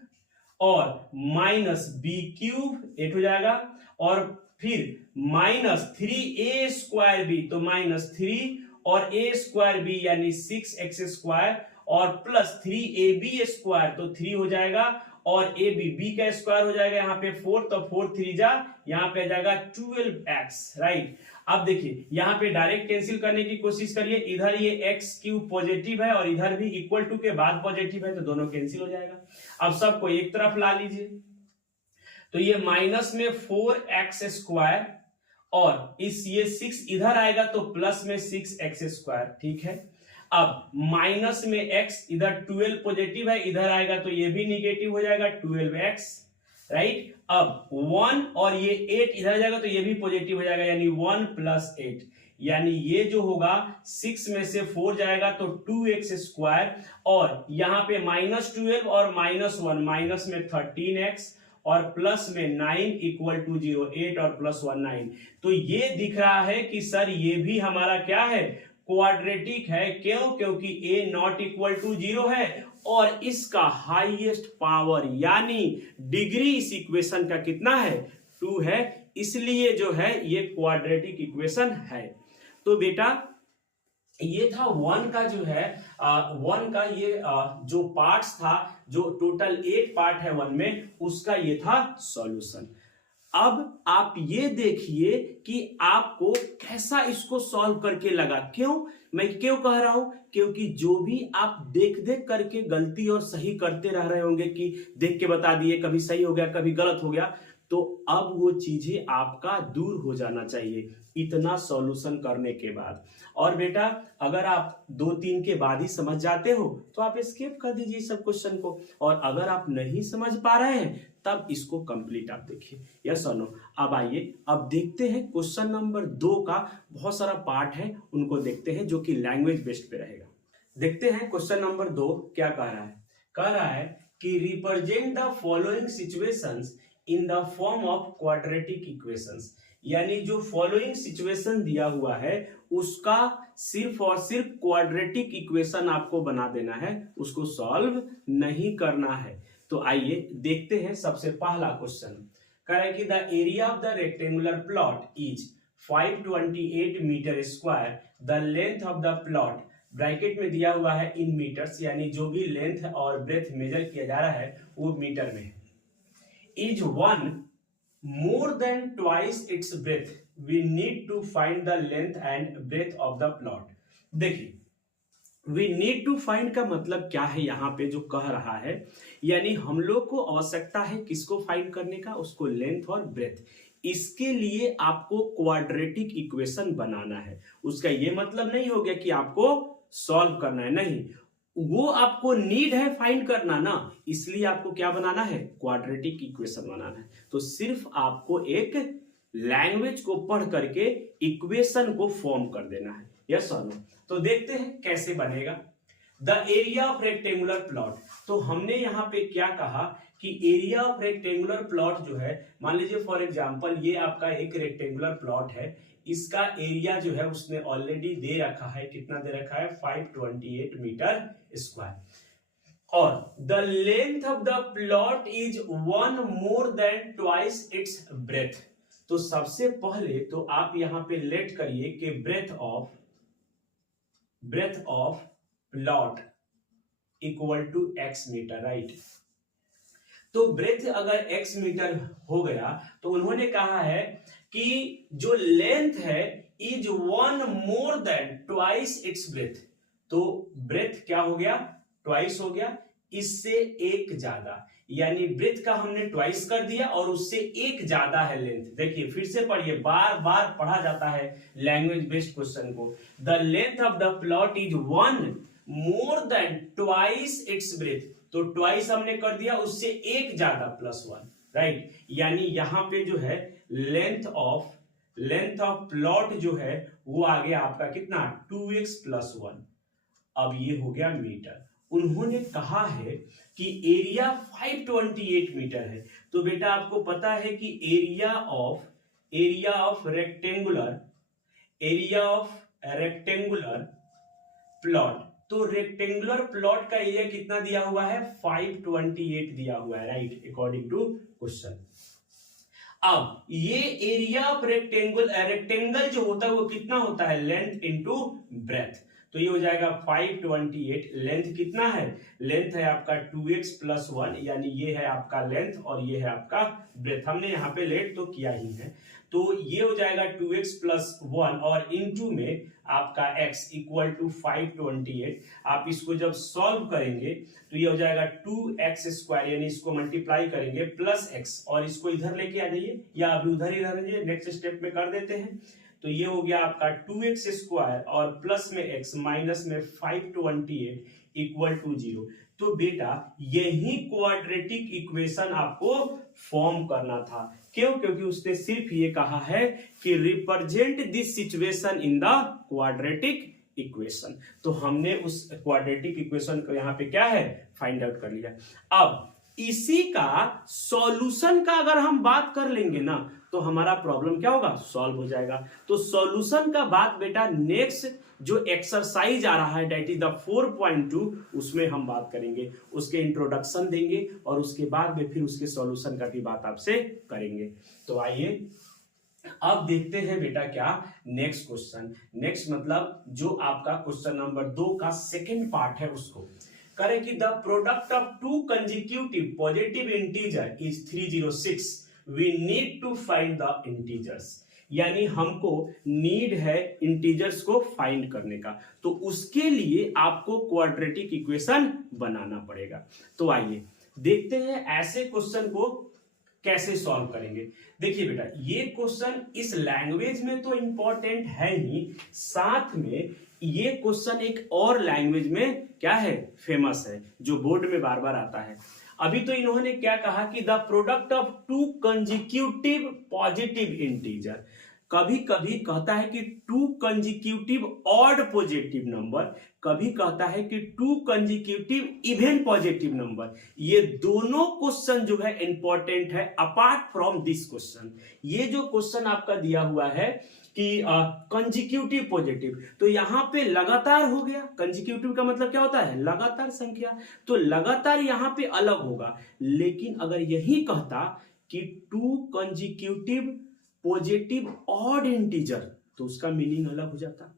और माइनस बी क्यूब 8 हो जाएगा, और फिर माइनस 3a स्क्वायर बी, तो माइनस 3 और a स्क्वायर बी यानी 6x स्क्वायर, और प्लस 3ab स्क्वायर, तो 3 हो जाएगा, और ab b का स्क्वायर हो जाएगा यहाँ पे 4, तो 4 3 जा, यहाँ पे आ जाएगा 12x, राइट। अब देखिए यहाँ पे डायरेक्ट कैंसिल करने की कोशिश करिए, इधर ये x क्यूब पॉजिटिव है और इधर भी इक्वल टू के बाद पॉजिटिव है, तो दोनों कैंसिल हो जाएगा। अब सबको एक तरफ ला लीजिए, तो ये माइनस में 4x स्क्वायर, और ये 6 इधर आएगा तो प्लस में 6x स्क्वायर, ठीक है। अब माइनस में x, इधर 12 पॉजिटिव है, इधर आएगा तो ये भी निगेटिव हो जाएगा 12x, राइट। अब 1 और ये 8 इधर जाएगा तो ये भी पॉजिटिव हो जाएगा, यानी 1 प्लस 8, यानी ये जो होगा 6 में से 4 जाएगा तो 2x स्क्वायर, और यहाँ पे माइनस 12 और माइनस 1, माइनस में 13x और प्लस में 9 इक्वल टू 0, 8 और प्लस 1 9। तो ये दिख रहा है कि सर ये भी हमारा क्या है, क्वाड्रेटिक है। क्यों? क्योंकि a नॉट इक्वल टू 0 है और इसका हाईएस्ट पावर यानी डिग्री इस इक्वेशन का कितना है? 2 है, इसलिए जो है ये क्वाड्रेटिक इक्वेशन है। तो बेटा ये था वन का जो है वन का ये जो पार्ट्स था, जो टोटल 8 पार्ट है वन में, उसका ये था सॉल्यूशन। अब आप ये देखिए कि आपको कैसा इसको सॉल्व करके लगा। क्यों मैं क्यों कह रहा हूं? क्योंकि जो भी आप देख देख करके गलती और सही करते रह रहे होंगे कि देख के बता दिए, कभी सही हो गया कभी गलत हो गया, तो अब वो चीजें आपका दूर हो जाना चाहिए इतना सॉल्यूशन करने के बाद। और बेटा अगर आप 2-3 के बाद ही समझ जाते हो तो आप स्किप कर दीजिए सब क्वेश्चन को, और अगर आप नहीं समझ पा रहे हैं तब इसको कंप्लीट आप देखिए। यस और नो? अब आइए अब देखते हैं क्वेश्चन नंबर 2 का बहुत सारा पार्ट है, उनको देखते हैं जो कि लैंग्वेज बेस्ड पे रहेगा। देखते हैं क्वेश्चन नंबर 2 क्या कह रहा है। कह रहा है कि represent the following situations in the form of quadratic equations, यानी जो फॉलोइंग सिचुएशन दिया हुआ है उसका सिर्फ और सिर्फ क्वाड्रेटिक इक्वेशन आपको बना देना है, उसको सॉल्व नहीं करना है। तो आइए देखते हैं। सबसे पहला क्वेश्चन कह रहा है कि the area of the rectangular plot is 528 metre square, the length of the plot, bracket में दिया हुआ है इन मीटर्स, यानी जो भी लेंथ और ब्रेथ मेजर किया जा रहा है वो मीटर में है, is 1 more than twice its breadth, we need to find the length and breadth of the plot। देखिए we need to find का मतलब क्या है यहाँ पे जो कह रहा है, यानी हम लोग को आवश्यकता है किसको फाइंड करने का? उसको लेंथ और ब्रेथ। इसके लिए आपको क्वाड्रेटिक इक्वेशन बनाना है। उसका ये मतलब नहीं हो गया कि आपको सॉल्व करना है, नहीं, वो आपको नीड है फाइंड करना ना, इसलिए आपको क्या बनाना है? क्वाड्रेटिक इक्वेशन बनाना है। तो सिर्फ आपको एक लैंग्वेज को पढ़ करके इक्वेशन को फॉर्म कर देना है। यस और नो? तो देखते हैं कैसे बनेगा। The area of rectangular plot, तो हमने यहाँ पे क्या कहा कि एरिया ऑफ रेक्टेंगुलर प्लॉट जो है, मान लीजिए फॉर एग्जांपल ये आपका एक रेक्टेंगुलर प्लॉट है, इसका एरिया जो है उसने ऑलरेडी दे रखा है, कितना दे रखा है? 528 मीटर स्क्वायर, और the length of the plot is 1 more than twice its breath. तो सबसे पहले तो आप यहां पे लेट करिए कि breadth of plot equal to x metre, right? तो ब्रेथ अगर x मीटर हो गया तो उन्होंने कहा है कि जो लेंथ है is 1 more than twice its breath. तो ब्रेथ क्या हो गया? ट्वाइस हो गया, इससे एक ज्यादा, यानी ब्रेथ का हमने ट्वाइस कर दिया और उससे एक ज्यादा है लेंथ। देखिए फिर से पढ़िए, बार बार पढ़ा जाता है लैंग्वेज बेस्ड क्वेश्चन को। The length of the plot is 1 more than twice its breath, तो ट्वाइस हमने कर दिया, उससे एक ज्यादा +1, राइट? यानी यहां पे जो है लेंथ ऑफ प्लॉट जो है वो आ गया आपका कितना? 2x + 1। अब ये हो गया मीटर। उन्होंने कहा है कि एरिया 528 मीटर है, तो बेटा आपको पता है कि एरिया ऑफ रेक्टेंगुलर प्लॉट, तो रेक्टेंगुलर प्लॉट का एरिया कितना दिया हुआ है? 528 दिया हुआ है, राइट, अकॉर्डिंग टू क्वेश्चन। अब ये एरिया ऑफ रेक्टेंगल जो होता है वो कितना होता है? Length into breadth. तो ये हो जाएगा 528, लेंथ कितना है? लेंथ है आपका 2x + 1, यानी ये है आपका लेंथ और ये है आपका ब्रेथ। हमने यहाँ पे लेट तो किया ही है, तो ये हो जाएगा 2x + 1 और इनटू में आपका x इक्वल टू 528। आप इसको जब सॉल्व करेंगे तो ये हो जाएगा 2x², यानी इसको मल्टीप्लाई करेंगे प्लस x, और इसको इधर लेके आ जाइए या अभी उधर ही रह जाइए, नेक्स्ट स्टेप में कर देते हैं। तो ये हो गया आपका 2x² और प्लस में x माइनस में 528 इक्वल टू 0। तो बेटा यही क्वाड्रेटिक इक्वेशन आपको फॉर्म करना था। क्यों? क्योंकि उसने सिर्फ ये कहा है कि represent this situation in the quadratic equation. तो हमने उस क्वाड्रेटिक इक्वेशन को यहाँ पे क्या है? फाइंड आउट कर लिया। अब इसी का सॉल्यूशन का अगर हम बात कर लेंगे ना, तो हमारा प्रॉब्लम क्या होगा, सॉल्व हो जाएगा। तो सॉल्यूशन का बात बेटा नेक्स्ट जो एक्सरसाइज आ रहा है दैट इज द 4.2 उसमें हम बात करेंगे, उसके इंट्रोडक्शन देंगे और उसके बाद में फिर उसके सॉल्यूशन का भी बात आपसे करेंगे। तो आइए अब देखते हैं बेटा क्या नेक्स्ट क्वेश्चन। नेक्स्ट मतलब जो आपका क्वेश्चन नंबर 2 का सेकंड पार्ट है उसको करें कि the product of two consecutive positive integer is 306, we need to find the integers. यानी हमको नीड है इंटीजर्स को फाइंड करने का, तो उसके लिए आपको क्वाड्रेटिक इक्वेशन बनाना पड़ेगा। तो आइए देखते हैं ऐसे क्वेश्चन को कैसे सॉल्व करेंगे। देखिए बेटा ये क्वेश्चन इस लैंग्वेज में तो इंपॉर्टेंट है ही, साथ में ये क्वेश्चन एक और लैंग्वेज में क्या है, फेमस है, जो बोर्ड में बार बार आता है। अभी तो इन्होंने क्या कहा कि the product of two consecutive positive integer, कभी कभी कहता है कि to consecutive odd positive number, कभी कहता है कि to consecutive even positive number. ये दोनों क्वेश्चन जो है इंपॉर्टेंट है अपार्ट फ्रॉम दिस क्वेश्चन। ये जो क्वेश्चन आपका दिया हुआ है कि कंसेक्यूटिव पॉजिटिव, तो यहां पे लगातार हो गया। कंसेक्यूटिव का मतलब क्या होता है, लगातार संख्या, तो लगातार यहां पे अलग होगा। लेकिन अगर यही कहता कि to consecutive positive odd integer, तो उसका मीनिंग अलग हो जाता।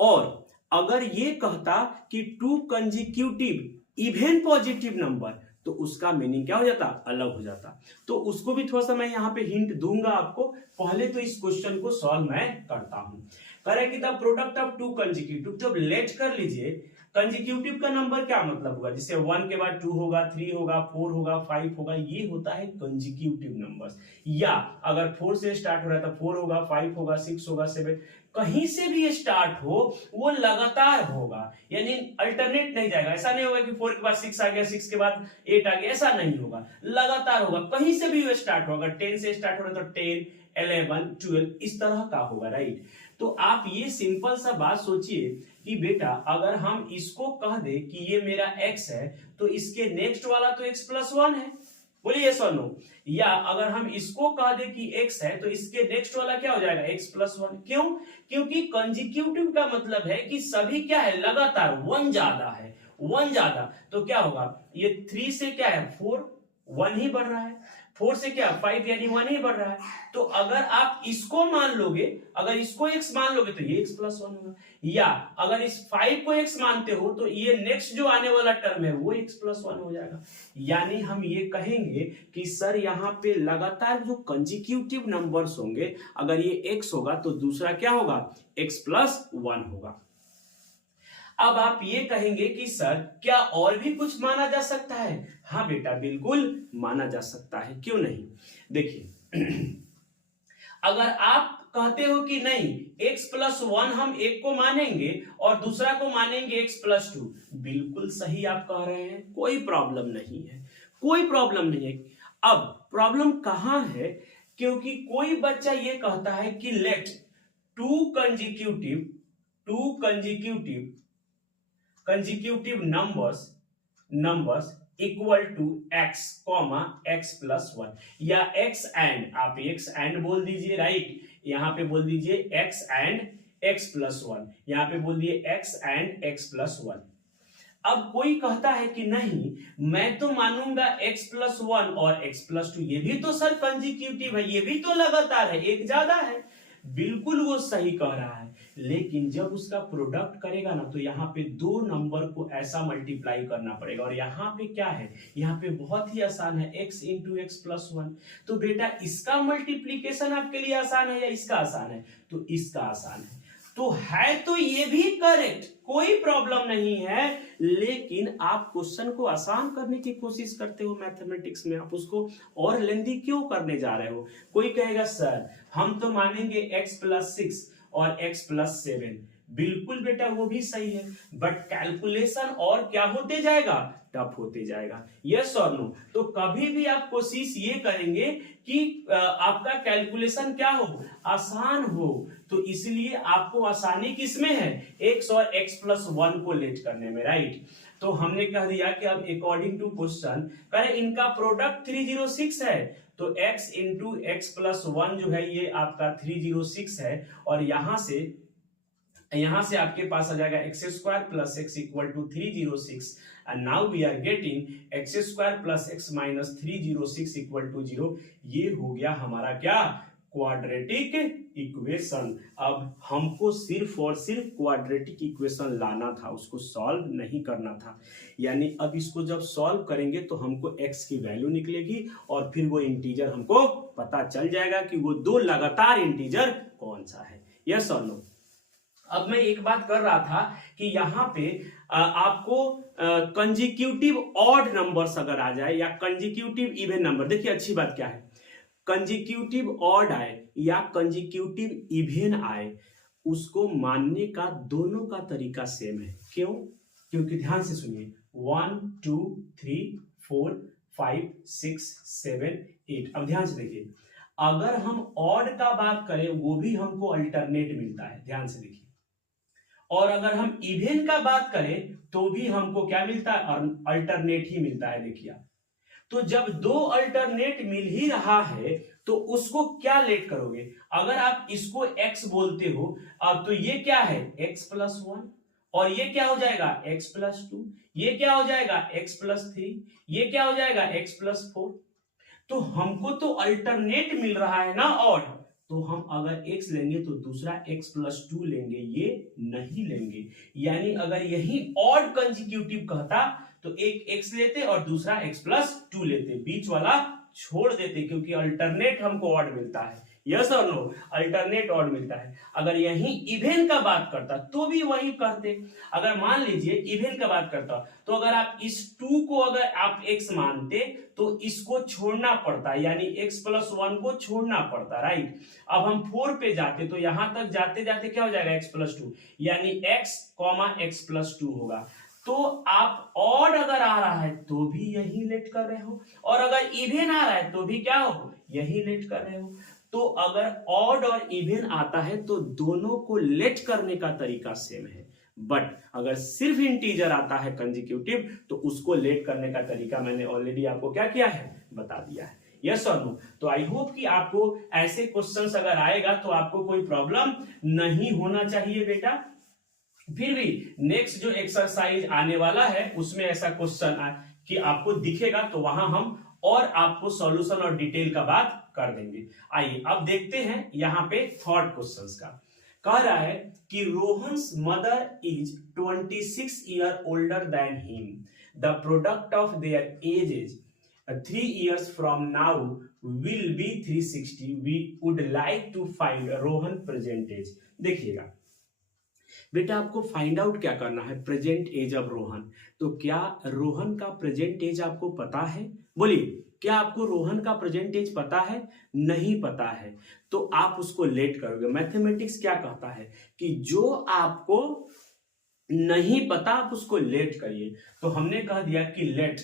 और अगर ये कहता कि to consecutive even positive number, तो उसका मीनिंग क्या हो जाता, अलग हो जाता। तो उसको भी थोड़ा सा मैं यहां पे हिंट दूंगा आपको। पहले तो इस क्वेश्चन को सॉल्व मैं करता हूं। करें कि the product of two consecutive, जब लेट कर लीजिए, कंसेक्यूटिव का नंबर क्या मतलब होगा, जैसे 1 के बाद 2 होगा, 3 होगा, 4 होगा, 5 होगा, ये होता है कंसेक्यूटिव नंबर्स। या अगर 4 से स्टार्ट हो रहा है तो 4 होगा, 5 होगा, 6 होगा, 7, कहीं से भी ये स्टार्ट हो वो लगातार होगा, यानी अल्टरनेट नहीं जाएगा। ऐसा नहीं होगा कि 4 के बाद 6 आ गया, 6 के बाद 8 आ गया, ऐसा नहीं होगा, लगातार होगा, कहीं से भी वो स्टार्ट होगा। 10 से स्टार्ट हो रहा है तो 10, 11, 12 इस तरह का होगा, राइट। तो आप ये सिंपल सा बात सोचिए कि बेटा अगर हम इसको कह दे कि ये मेरा x है, तो इसके नेक्स्ट वाला तो x प्लस 1 है, बोलिए यस और नो। या अगर हम इसको कह दे कि x है, तो इसके नेक्स्ट वाला क्या हो जाएगा, x प्लस 1। क्यों, क्योंकि कंसेक्यूटिव का मतलब है कि सभी क्या है, लगातार, 1 ज्यादा है, 1 ज्यादा, तो क्या होगा, ये 3 से क्या है 4, 1 ही बढ़ रहा है, 4 से क्या 5, यानी 1 ही बढ़ रहा है। तो अगर आप इसको मान लोगे, अगर इसको x मान लोगे तो ये x प्लस 1 होगा। या अगर इस 5 को x मानते हो तो ये नेक्स्ट जो आने वाला टर्म है वो x प्लस 1 हो जाएगा। यानी हम ये कहेंगे कि सर यहाँ पे लगातार जो कंसेक्यूटिव नंबर्स होंगे, अगर ये x होगा तो दूसरा क्या होगा, x प्लस 1 होगा। अब आप ये कहेंगे कि सर क्या और भी कुछ माना जा सकता है। हाँ बेटा बिल्कुल माना जा सकता है, क्यों नहीं। देखिए अगर आप कहते हो कि नहीं x प्लस 1 हम एक को मानेंगे और दूसरा को मानेंगे x प्लस 2, बिल्कुल सही आप कह रहे हैं, कोई प्रॉब्लम नहीं है, कोई प्रॉब्लम नहीं है। अब प्रॉब्लम कहां है, क्योंकि कोई बच्चा ये कहता है कि let two consecutive numbers equal to x, x plus 1, या x एंड, आप x एंड बोल दीजिए, राइट, यहां पे बोल दीजिए x एंड x प्लस 1, यहां पे बोल दिए x एंड x प्लस 1। अब कोई कहता है कि नहीं मैं तो मानूंगा x प्लस 1 और x प्लस 2, ये भी तो सर कंसेक्यूटिव है, ये भी तो लगातार है, एक ज्यादा है, बिल्कुल वो सही कह रहा है। लेकिन जब उसका प्रोडक्ट करेगा ना, तो यहाँ पे दो नंबर को ऐसा मल्टीप्लाई करना पड़ेगा, और यहाँ पे क्या है, यहाँ पे बहुत ही आसान है, x इंटू एक्स प्लस 1। तो बेटा इसका मल्टीप्लीकेशन आपके लिए आसान है या इसका आसान है, तो इसका आसान है, तो है तो ये भी करेक्ट, कोई प्रॉब्लम नहीं है। लेकिन आप क्वेश्चन को आसान करने की कोशिश करते हो मैथमेटिक्स में, आप उसको और लेंदी क्यों करने जा रहे हो। कोई कहेगा सर हम तो मानेंगे x प्लस 6 और x प्लस 7, बिल्कुल बेटा वो भी सही है, बट कैलकुलेशन और क्या होते जाएगा, टफ होते जाएगा, यस और नो। तो कभी भी आप कोशिश ये करेंगे कि आपका कैलकुलेशन क्या हो, आसान हो, तो इसलिए आपको आसानी किसमें है, x और x प्लस 1 को लेट करने में, राइट। तो हमने कह दिया कि अब अकॉर्डिंग टू क्वेश्चन करें इनका प्रोडक्ट 306 है, तो x इंटू एक्स प्लस 1 जो है ये आपका 306 है, और यहां से आपके पास आ जाएगा x square plus x equal to 306, and now we are getting x square plus x minus 306 equal to 0। ये हो गया हमारा क्या, क्वाड्रेटिक इक्वेशन। अब हमको सिर्फ और सिर्फ क्वाड्रेटिक इक्वेशन लाना था, उसको सॉल्व नहीं करना था। यानी अब इसको जब सॉल्व करेंगे तो हमको x की वैल्यू निकलेगी और फिर वो इंटीजर हमको पता चल जाएगा कि वो दो लगातार इंटीजर कौन सा है। यस और नो। अब मैं एक बात कर रहा था कि यहाँ पे आपको कंजिक्यूटिव ऑड नंबर्स अगर आ जाए या कंजिक्यूटिव इवन नंबर, देखिए अच्छी बात क्या है, कंजिक्यूटिव ऑड आए या कंजिक्यूटिव इवन आए, उसको मानने का दोनों का तरीका सेम है। क्यों? क्योंकि ध्यान से सुनिए, 1 2 3 4 5 6 7 8। अब ध्यान से देखिए, अगर हम ऑड का बात करें वो भी हमको अल्टरनेट मिलता है, ध्यान से देखिए, और अगर हम इवन का बात करें तो भी हमको क्या मिलता है, अल्टरनेट ही मिलता है। देखिए, तो जब दो अल्टरनेट मिल ही रहा है तो उसको क्या लेट करोगे? अगर आप इसको x बोलते हो तो ये क्या है, x प्लस 1, और ये क्या हो जाएगा, x प्लस 2, ये क्या हो जाएगा, x प्लस 3, ये क्या हो जाएगा, x प्लस 4। तो हमको तो अल्टरनेट मिल रहा है ना ऑड, तो हम अगर x लेंगे तो दूसरा x प्लस 2 लेंगे, ये नहीं लेंगे। यानी अगर यही ऑड कंजिक्यूटिव कहता तो एक x लेते और दूसरा x प्लस 2 लेते, बीच वाला छोड़ देते, क्योंकि अल्टरनेट हमको ऑड मिलता है। यस और नो, अल्टरनेट ऑड मिलता है। अगर यही इवन का बात करता तो भी वही करते। अगर मान लीजिए इवन का बात करता तो अगर आप इस 2 को अगर आप x मानते तो इसको छोड़ना पड़ता, यानी x प्लस 1 को छोड़ना पड़ता, राइट। अब हम 4 पे जाते तो यहां तक जाते जाते क्या हो जाएगा, x प्लस 2, यानी x प्लस 2 होगा। तो आप ऑड अगर आ रहा है तो भी यही लेट कर रहे हो, और अगर इवन आ रहा है तो भी क्या हो, यही लेट कर रहे हो। तो अगर ऑड और इवन आता है तो दोनों को लेट करने का तरीका सेम है, बट अगर सिर्फ इंटीजर आता है कंजिक्यूटिव तो उसको लेट करने का तरीका मैंने ऑलरेडी आपको क्या किया है, बता दिया है। यस और नो। तो आई होप कि आपको ऐसे क्वेश्चंस अगर आएगा तो आपको कोई प्रॉब्लम नहीं होना चाहिए बेटा। फिर भी नेक्स्ट जो एक्सरसाइज आने वाला है उसमें ऐसा क्वेश्चन कि आपको दिखेगा तो वहां हम और आपको सॉल्यूशन और डिटेल का बात कर देंगे। आइए अब देखते हैं यहाँ पे थर्ड क्वेश्चन का। कह रहा है कि Rohan's mother is 26 year older than him, the product of their edges 3 years from now will be 360, we would like to find Rohan present age. देखिएगा बेटा, आपको फाइंड आउट क्या करना है, प्रेजेंट एज ऑफ रोहन। तो क्या रोहन का प्रेजेंट एज आपको पता है? बोलिए, क्या आपको रोहन का प्रेजेंट एज पता है? नहीं पता है तो आप उसको लेट करोगे। मैथमेटिक्स क्या कहता है कि जो आपको नहीं पता आप उसको लेट करिए। तो हमने कह दिया कि let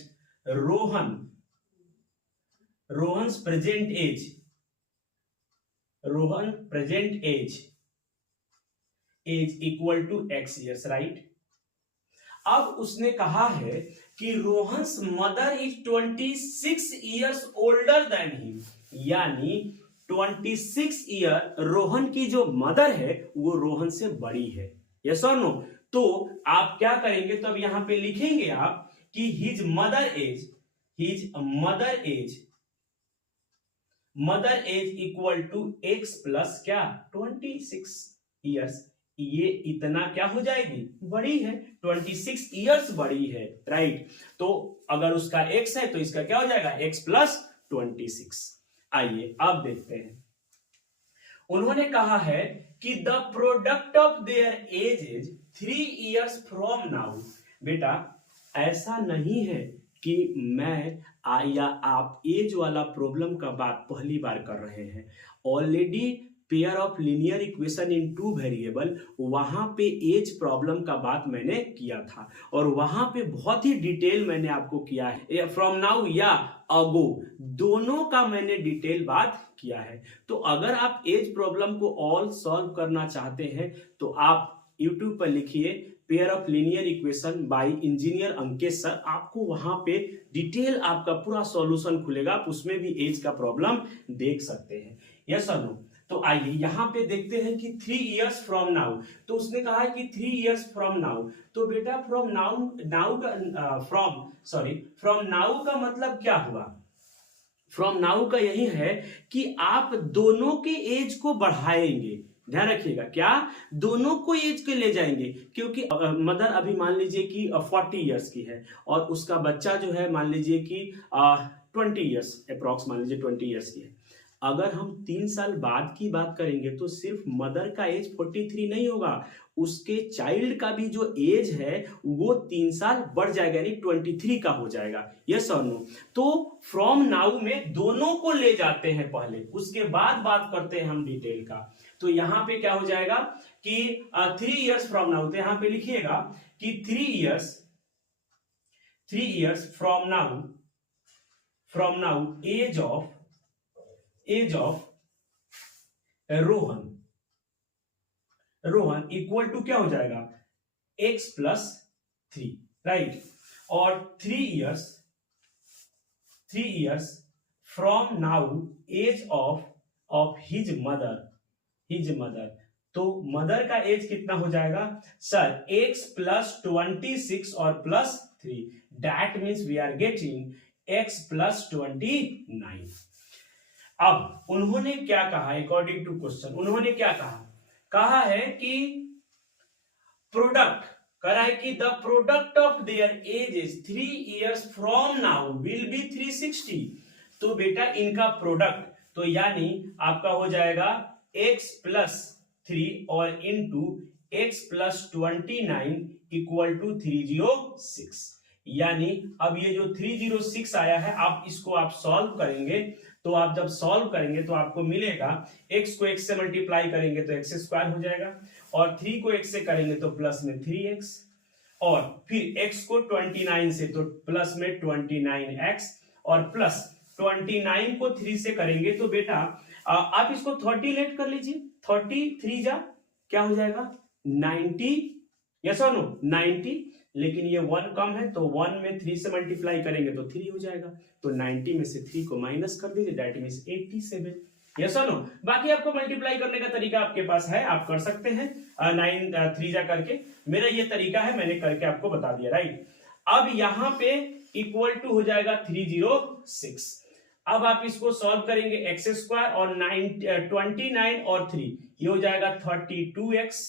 Rohan's present age equal to x years, right. अब उसने कहा है कि Rohan's mother is 26 years older than him, यानी 26 ईयर रोहन की जो मदर है वो रोहन से बड़ी है। यस और नो। तो आप क्या करेंगे, तो अब यहां पे लिखेंगे आप कि his mother age equal to x plus क्या 26 ईयर्स। ये इतना क्या हो जाएगी, बड़ी है, 26 ईयर्स बड़ी है, राइट। तो अगर उसका x है तो इसका क्या हो जाएगा, x प्लस 26। आइए अब देखते हैं। उन्होंने कहा है कि the product of their edges 3 years from now. बेटा ऐसा नहीं है कि मैं या आप एज वाला प्रॉब्लम का बात पहली बार कर रहे हैं। Already pair of linear equation in 2 variable, वहां पे एज प्रॉब्लम का बात मैंने किया था और वहां पे बहुत ही डिटेल मैंने आपको किया है। फ्रॉम नाउ या अगो दोनों का मैंने डिटेल बात किया है। तो अगर आप एज प्रॉब्लम को ऑल सॉल्व करना चाहते हैं तो आप यूट्यूब पर लिखिए pair of linear equation by engineer Ankesh sir, आपको वहां पे डिटेल आपका पूरा सॉल्यूशन खुलेगा, आप उसमें भी एज का प्रॉब्लम देख सकते हैं। यस और नो? तो आइए यहाँ पे देखते हैं कि 3 इयर्स फ्रॉम नाउ, तो उसने कहा है कि 3 इयर्स फ्रॉम नाउ, तो बेटा फ्रॉम नाउ का फ्रॉम नाउ का मतलब क्या हुआ? फ्रॉम नाउ का यही है कि आप दोनों के एज को बढ़ाएंगे। ध्यान रखिएगा, क्या दोनों को एज के ले जाएंगे, क्योंकि मदर अभी मान लीजिए कि 40 इयर्स की है और उसका बच्चा जो है मान लीजिए कि 20 इयर्स अप्रॉक्स, मान लीजिए 20 इयर्स की है। अगर हम 3 साल बाद की बात करेंगे तो सिर्फ मदर का एज 43 नहीं होगा, उसके चाइल्ड का भी जो एज है वो 3 साल बढ़ जाएगा, यानी 23 का हो जाएगा। यस और नो? तो फ्रॉम नाउ में दोनों को ले जाते हैं पहले, उसके बाद बात करते हैं हम डिटेल का। तो यहां पे क्या हो जाएगा कि 3 इयर्स फ्रॉम नाउ, तो यहां पे लिखिएगा कि 3 years from now age of Rohan equal to क्या हो जाएगा, x प्लस 3, राइट। और 3 years from now age of his mother, तो मदर का एज कितना हो जाएगा सर, x प्लस 26 और plus 3, that means we are getting x plus 29। अब उन्होंने क्या कहा, अकॉर्डिंग टू क्वेश्चन उन्होंने क्या कहा है कि प्रोडक्ट कह रहा है कि the product of their edges 3 years from now will be 360। तो बेटा इनका प्रोडक्ट, तो यानी आपका हो जाएगा x प्लस 3 और into x plus 29 equal to 306। यानी अब ये जो 306 आया है, आप इसको आप सॉल्व करेंगे, तो आप जब सॉल्व करेंगे तो आपको मिलेगा x को x से मल्टीप्लाई करेंगे तो x स्क्वायर हो जाएगा, और 3 को x से करेंगे तो प्लस में 3x, और फिर x को 29 से तो प्लस में 29x, और प्लस 29 को 3 से करेंगे तो बेटा आप इसको 30 लेट कर लीजिए, 33 जा क्या हो जाएगा 90, यस और नो 90, लेकिन ये 1 कम है तो 1 में 3 से मल्टीप्लाई करेंगे तो 3 हो जाएगा, तो 90 में से 3 को माइनस कर दीजिए, दैट मींस 87। यस और नो? बाकी आपको मल्टीप्लाई करने का तरीका आपके पास है, आप कर सकते हैं 9 3 जा करके, मेरा ये तरीका है, मैंने करके आपको बता दिया, राइट। अब यहां पे इक्वल टू हो जाएगा 306। अब आप इसको सॉल्व करेंगे एक्स स्क्वायर और 29 और 3, ये हो जाएगा 32x,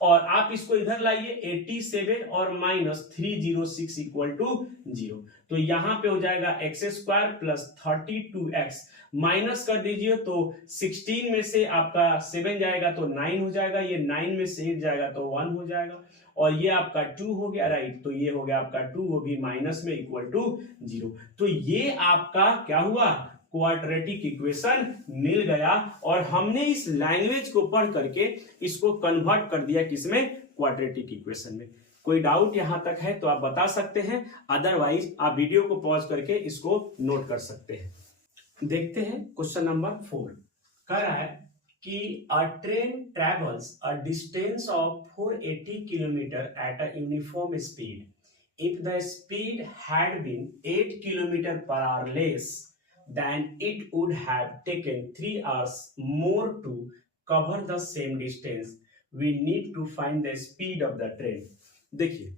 और आप इसको इधर लाइए 87 और माइनस 306 इक्वल टू 0, तो यहां पे हो जाएगा x square plus 32x, minus कर दीजिए तो 16 में से आपका 7 जाएगा तो 9 हो जाएगा, ये 9 में से 8 जाएगा तो 1 हो जाएगा, और ये आपका 2 हो गया, राइट। तो ये हो गया आपका 2, वो भी माइनस में इक्वल टू 0। तो ये आपका क्या हुआ, क्वाड्रेटिक इक्वेशन मिल गया, और हमने इस लैंग्वेज को पढ़ करके इसको कन्वर्ट कर दिया किसमें, क्वाड्रेटिक इक्वेशन में। कोई डाउट यहां तक है तो आप बता सकते हैं, अदरवाइज आप वीडियो को पॉज करके इसको नोट कर सकते हैं। देखते हैं क्वेश्चन नंबर 4, कह रहा है कि a train travels a distance of 480 kilometre at a uniform speed, if the speed had been 8 kilometre per hour less then it would have taken 3 hours more to cover the same distance. We need to find the speed of the train. देखिए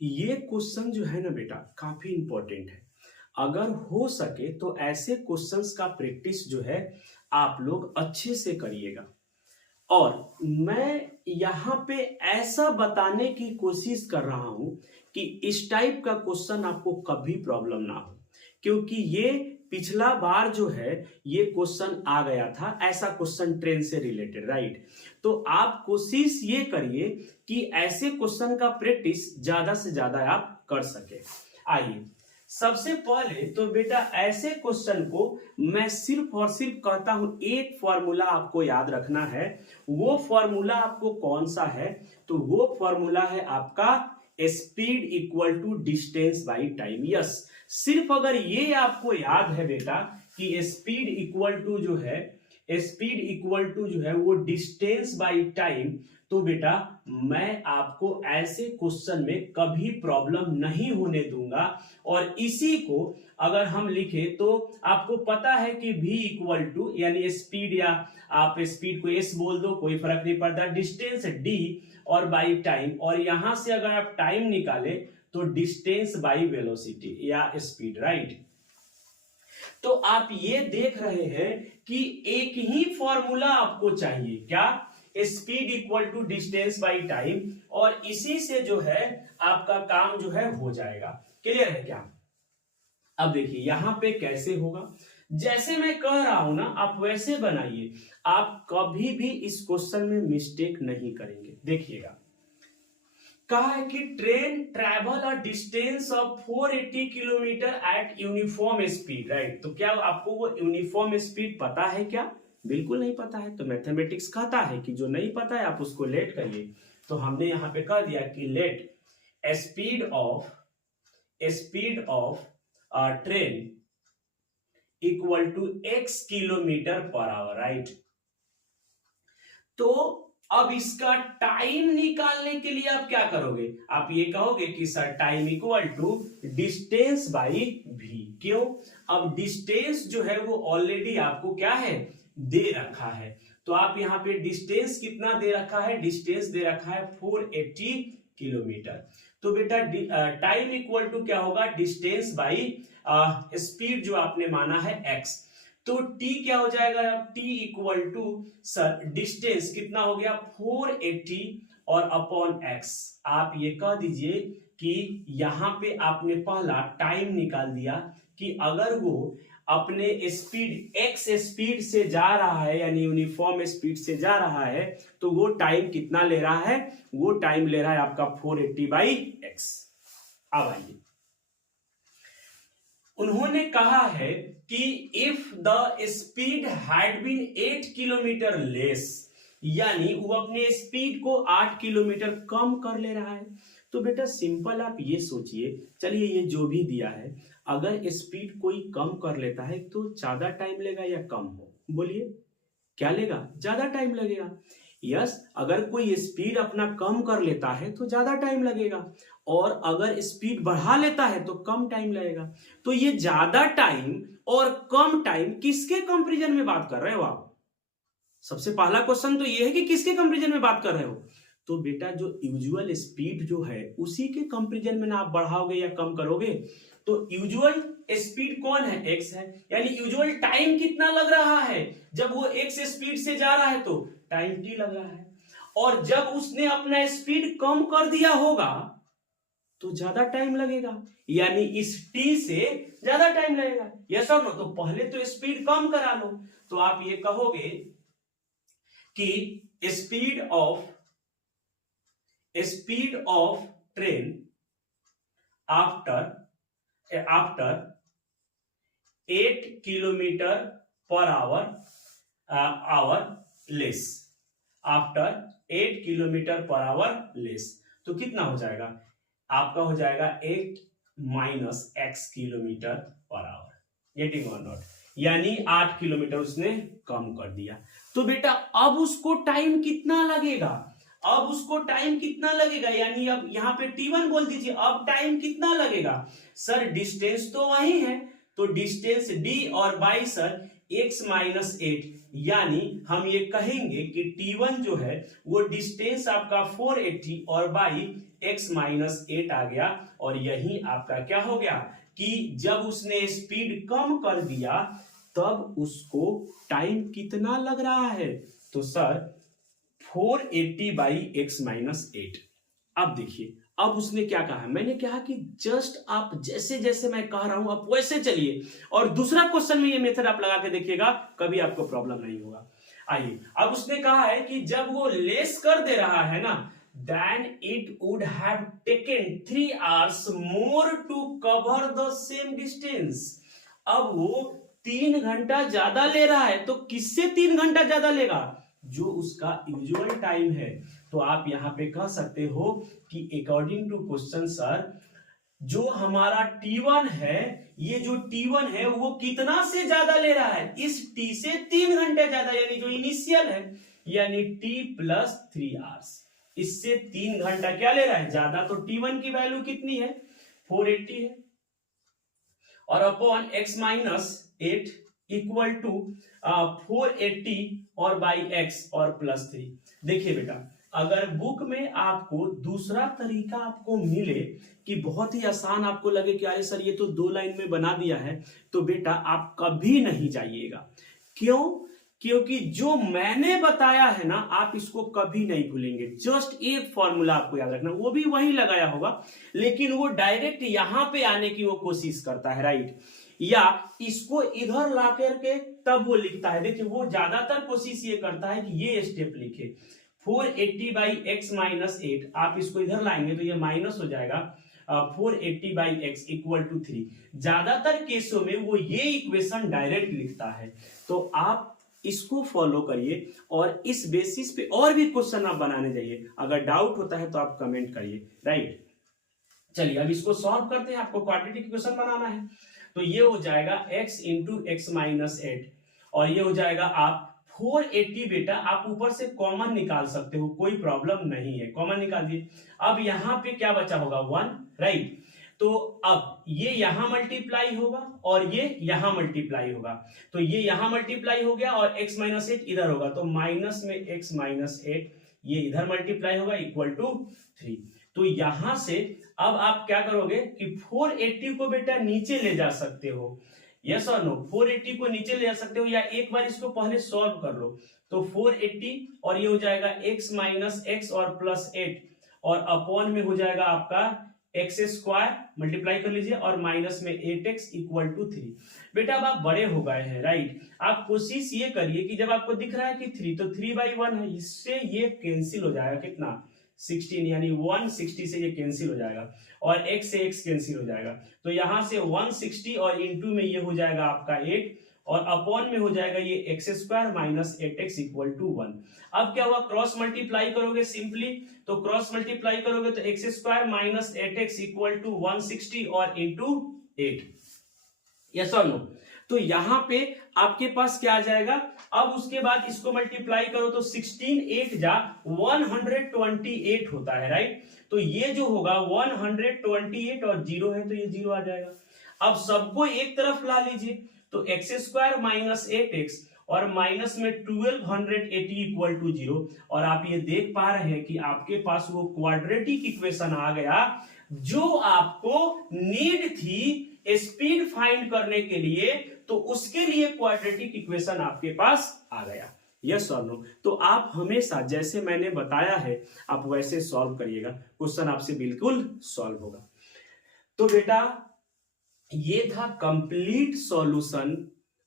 ये question जो है ना बेटा काफी important है, अगर हो सके तो ऐसे क्वेश्चंस का प्रैक्टिस जो है आप लोग अच्छे से करिएगा, और मैं यहां पे ऐसा बताने की कोशिश कर रहा हूं कि इस टाइप का क्वेश्चन आपको कभी प्रॉब्लम ना हो, क्योंकि ये पिछला बार जो है ये क्वेश्चन आ गया था, ऐसा क्वेश्चन ट्रेन से रिलेटेड, राइट। तो आप कोशिश ये करिए कि ऐसे क्वेश्चन का प्रैक्टिस ज्यादा से ज्यादा आप कर सके। आइए सबसे पहले तो बेटा ऐसे क्वेश्चन को मैं सिर्फ और सिर्फ कहता हूं एक फॉर्मूला आपको याद रखना है। वो फॉर्मूला आपको कौन सा है, तो वो फॉर्मूला है आपका speed equal to distance by time. Yes, सिर्फ अगर ये आपको याद है बेटा कि स्पीड इक्वल टू जो है स्पीड इक्वल टू जो है वो डिस्टेंस बाय टाइम, तो बेटा मैं आपको ऐसे क्वेश्चन में कभी प्रॉब्लम नहीं होने दूंगा। और इसी को अगर हम लिखे तो आपको पता है कि v इक्वल टू यानी स्पीड, या आप स्पीड को s बोल दो कोई फर्क नहीं पड़ता, डिस्टेंस d और बाई टाइम, और यहां से अगर आप टाइम निकाले तो डिस्टेंस बाई वेलोसिटी या स्पीड, राइट। तो आप ये देख रहे हैं कि एक ही फॉर्मूला आपको चाहिए, क्या, speed equal to distance by time, और इसी से जो है आपका काम जो है हो जाएगा। क्लियर है क्या? अब देखिए यहां पे कैसे होगा, जैसे मैं कह रहा हूं ना आप वैसे बनाइए, आप कभी भी इस क्वेश्चन में मिस्टेक नहीं करेंगे। देखिएगा कहा है कि train travel a distance of 480 kilometre eight uniform speed, right. तो क्या आपको वो यूनिफॉर्म स्पीड पता है क्या? बिल्कुल नहीं पता है। तो मैथमेटिक्स कहता है कि जो नहीं पता है आप उसको लेट करिए। तो हमने यहां पे कह दिया कि let speed of train equal to x kilometre per hour, right. तो अब इसका टाइम निकालने के लिए आप क्या करोगे, आप ये कहोगे कि sir time equal to distance by v। क्यों? अब डिस्टेंस जो है वो ऑलरेडी आपको क्या है, दे रखा है। तो आप यहाँ पे डिस्टेंस कितना दे रखा है, डिस्टेंस दे रखा है 480 किलोमीटर। तो बेटा टाइम इक्वल टू क्या होगा, डिस्टेंस बाई स्पीड जो आपने माना है x। तो t क्या हो जाएगा, t equal to sir distance कितना हो गया 480 और अपॉन x। आप ये कह दीजिए कि यहां पे आपने पहला टाइम निकाल दिया कि अगर वो अपने स्पीड x स्पीड से जा रहा है यानी यूनिफॉर्म स्पीड से जा रहा है तो वो टाइम कितना ले रहा है, वो टाइम ले रहा है आपका 480 बाई x। अब आइए उन्होंने कहा है कि if the speed had been 8 kilometre less, यानी वो अपने स्पीड को 8 किलोमीटर कम कर ले रहा है। तो बेटा सिंपल आप ये सोचिए, चलिए ये जो भी दिया है, अगर स्पीड कोई कम कर लेता है तो ज्यादा टाइम लेगा या कम हो, बोलिए क्या लेगा, ज्यादा टाइम लगेगा। यस, अगर कोई स्पीड अपना कम कर लेता है तो ज्यादा टाइम लगेगा, और अगर स्पीड बढ़ा लेता है तो कम टाइम लगेगा। तो ये ज्यादा टाइम और कम टाइम किसके कंपैरिजन में बात कर रहे हो आप? सबसे पहला क्वेश्चन तो ये है कि किसके कंपैरिजन में बात कर रहे हो? तो बेटा जो यूजुअल स्पीड जो है उसी के कंपैरिजन में ना आप बढ़ाओगे या कम करोगे। तो यूजुअल स्पीड कौन है, x है, यानी यूजुअल टाइम कितना लग रहा है जब वो x स्पीड से जा रहा है तो टाइम t लग रहा है, और जब उसने अपना स्पीड कम कर दिया होगा तो ज्यादा टाइम लगेगा, यानी इस t से ज्यादा टाइम लगेगा। यस और नो? तो पहले तो स्पीड कम करा लो। तो आप ये कहोगे कि speed of train after 8 kilometre per hour less, after 8 kilometre per hour less. तो कितना हो जाएगा आपका, हो जाएगा 8 minus x kilometre per our, getting और नॉट, यानी 8 किलोमीटर उसने कम कर दिया। तो बेटा अब उसको टाइम कितना लगेगा, अब उसको टाइम कितना लगेगा, यानी अब यहां पे t1 बोल दीजिए, अब टाइम कितना लगेगा। सर डिस्टेंस तो वही है, तो डिस्टेंस d और बाई सर x माइनस 8, यानी हम ये कहेंगे कि t1 जो है वो डिस्टेंस आपका 480 और बाई x माइनस 8 आ गया। और यही आपका क्या हो गया कि जब उसने स्पीड कम कर दिया तब उसको टाइम कितना लग रहा है, तो सर 480 बाई x माइनस 8। अब देखिए अब उसने क्या कहा, मैंने कहा कि जस्ट आप जैसे जैसे मैं कह रहा हूं आप वैसे चलिए, और दूसरा क्वेश्चन में ये मेथड आप लगा के देखिएगा, कभी आपको प्रॉब्लम नहीं होगा। आइए अब उसने कहा है कि जब वो लेस कर दे रहा है ना, then it would have taken 3 hours more to cover the same distance। अब वो 3 घंटा ज्यादा ले रहा है, तो किससे 3 घंटा ज्यादा लेगा, जो उसका यूजुअल टाइम है। तो आप यहां पे कह सकते हो कि अकॉर्डिंग टू क्वेश्चन सर जो हमारा T1 है, ये जो T1 है वो कितना से ज्यादा ले रहा है, इस T से 3 घंटे ज्यादा, यानी जो इनिशियल है, यानी T प्लस 3 आवर्स, इससे 3 घंटा क्या ले रहा है ज्यादा। तो T1 की वैल्यू कितनी है 480 है, और upon x minus 8 equal to 480 और बाई x और प्लस 3। देखिए बेटा, अगर बुक में आपको दूसरा तरीका आपको मिले कि बहुत ही आसान आपको लगे कि अरे सर ये तो 2 लाइन में बना दिया है, तो बेटा आप कभी नहीं जाइएगा। क्यों? क्योंकि जो मैंने बताया है ना, आप इसको कभी नहीं भूलेंगे। जस्ट एक फॉर्मूला आपको याद रखना, वो भी वही लगाया होगा, लेकिन वो डायरेक्ट यहां पे आने की वो कोशिश करता है, राइट, या इसको इधर ला करके तब वो लिखता है। देखिए, वो ज्यादातर कोशिश ये करता है कि ये स्टेप लिखे 480 बाई एक्स माइनस 8, आप इसको इधर लाएंगे तो ये माइनस हो जाएगा 480 बाई एक्स इक्वल टू 3। ज्यादातर केसों में वो ये इक्वेशन डायरेक्ट लिखता है। तो आप इसको फॉलो करिए और इस बेसिस पे और भी क्वेश्चन आप बनाने जाइए। अगर डाउट होता है तो आप कमेंट करिए, राइट। चलिए अब इसको सॉल्व करते हैं। आपको क्वाड्रेटिक इक्वेशन बनाना है, तो ये हो जाएगा x इंटू एक्स माइनस 8, और ये हो जाएगा आप 480। बेटा आप ऊपर से कॉमन निकाल सकते हो, कोई प्रॉब्लम नहीं है, कॉमन निकाल दिए। अब यहाँ पे क्या बचा होगा 1, राइट। तो अब ये यहां मल्टीप्लाई होगा और ये यहां मल्टीप्लाई होगा, तो ये यहां मल्टीप्लाई हो गया और x माइनस 8 इधर होगा, तो माइनस में x माइनस 8 ये इधर मल्टीप्लाई होगा इक्वल टू 3। तो यहां से अब आप क्या करोगे कि 480 को बेटा नीचे ले जा सकते हो, यस और नो, 480 को नीचे ले जा सकते हो, या एक बार इसको पहले सॉल्व कर लो। तो 480 और ये हो जाएगा x माइनस एक्स और प्लस 8, और अपॉन में हो जाएगा आपका एक्स स्क्वायर, मल्टीप्लाई कर लीजिए, और माइनस में 8x इक्वल टू 3। बेटा अब आप बड़े हो गए हैं, राइट। आप कोशिश ये करिए कि जब आपको दिख रहा है कि 3, तो 3/1 है, इससे ये कैंसिल हो जाएगा, कितना 16, यानी 160 से ये कैंसिल हो जाएगा, और x से x कैंसिल हो जाएगा, तो यहां से 160 और इंटू में ये हो जाएगा आपका 8, और अपॉन में हो जाएगा ये x square minus 8x equal to 1। अब क्या हुआ, क्रॉस मल्टीप्लाई करोगे सिंपली, तो क्रॉस मल्टीप्लाई करोगे तो x square minus 8x equal to 160 और इंटू 8, यस और नो। तो यहां पे आपके पास क्या आ जाएगा, अब उसके बाद इसको मल्टीप्लाई करो तो 16 8 जा 128 होता है, राइट। तो ये जो होगा 128 और 0 है तो ये 0 आ जाएगा। अब सबको एक तरफ ला लीजिए, तो एक्स स्क्वायर माइनस 8x और माइनस में 1280 इक्वल टू 0, और आप ये देख पा रहे हैं कि आपके पास वो क्वाड्रेटिक इक्वेशन आ गया जो आपको नीड थी स्पीड फाइंड करने के लिए, तो उसके लिए क्वाड्रेटिक इक्वेशन आपके पास आ गया, यस और नो। तो आप हमेशा जैसे मैंने बताया है आप वैसे सॉल्व करिएगा, क्वेश्चन आपसे बिल्कुल सॉल्व होगा। तो बेटा ये था कंप्लीट सॉल्यूशन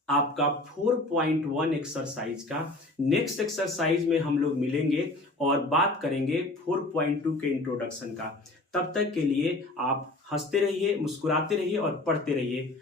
आपका 4.1 एक्सरसाइज का। नेक्स्ट एक्सरसाइज में हम लोग मिलेंगे और बात करेंगे 4.2 के इंट्रोडक्शन का। तब तक के लिए आप हंसते रहिए, मुस्कुराते रहिए और पढ़ते रहिए।